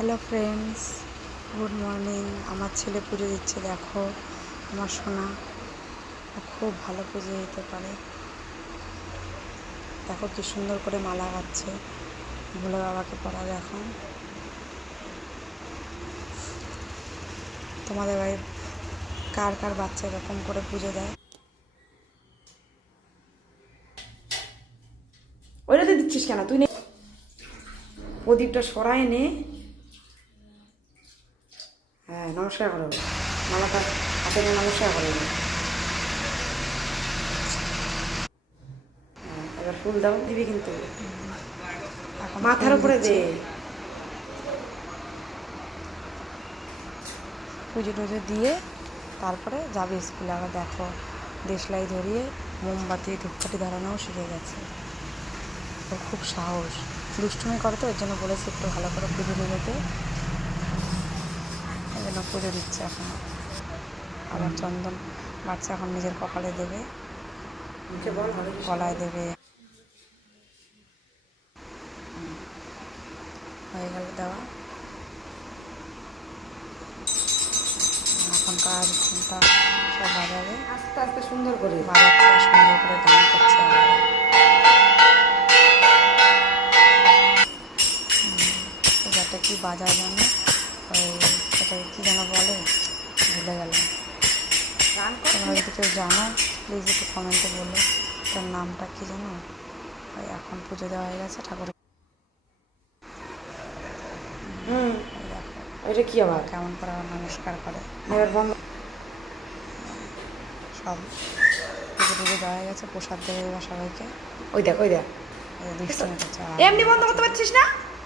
Hello friends, good morning. আমার ছেলে পুজো দিচ্ছে, দেখো আমার সোনা খুব ভালো পুজো দিতে পারে। দেখো কি সুন্দর করে মালা গাচ্ছে, ভোলে বাবাকে পড়াবে এখন। তোমাদের বাড়ি কার কার বাচ্চা এরকম করে পুজো দেয়? ওইটাতে দিচ্ছিস কেন তুই? প্রদীপটা সরাই নে। হ্যাঁ, নমস্কার করো। মালাটা হাতে নিয়ে নমস্কার করে নে। এবার ফুল দাও, দিবি কিন্তু মাথার উপরে দে। পুজো টুজো দিয়ে তারপরে যাবে স্কুলে। আবার দেখো দেশলাই ধরিয়ে মোমবাতি ধূপকাঠি ধরানোও শিখে গেছে। ওর খুব সাহস, দুষ্টুমি করে, তো এর জন্য বলেছে একটু ভালো করে পুজো দিতে। এই জন্য পুজো দিচ্ছে এখন। আবার চন্দন বাচ্চা এখন নিজের কপালে দেবে, গলায় দেবে। হয়ে গেল দেওয়া। এখন কাজ ঘন্টা সব বাজাবে, আস্তে আস্তে সুন্দর করে বাজাচ্ছে আর সুন্দর করে গান করছে। এটা কি বাজার জানো? ওই এটাকে কী যেন বলে, ভুলে গেলাম। তোমরা যদি কেউ জানো প্লিজ একটু কমেন্টে বলো তার নামটা কী জানো। ওই এখন পুজো দেওয়া হয়ে গেছে ঠাকুর। ওইটা কি আবার কেমন করে আবার নমস্কার করে। এবার বন্ধ সব পুজো টুজো দেওয়া হয়ে গেছে, প্রসাদ দেবে এবার সবাইকে। ওই দেখ ওই দেখ দুষ্টুমি করছে, এমনি বন্ধ করতে পারছিস না?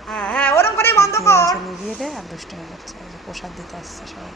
হ্যাঁ হ্যাঁ, ওরকম করে বন্ধ কর। নিভিয়ে দেয় আর দুষ্টুমি করছে। প্রসাদ দিতে আসছে সবাই।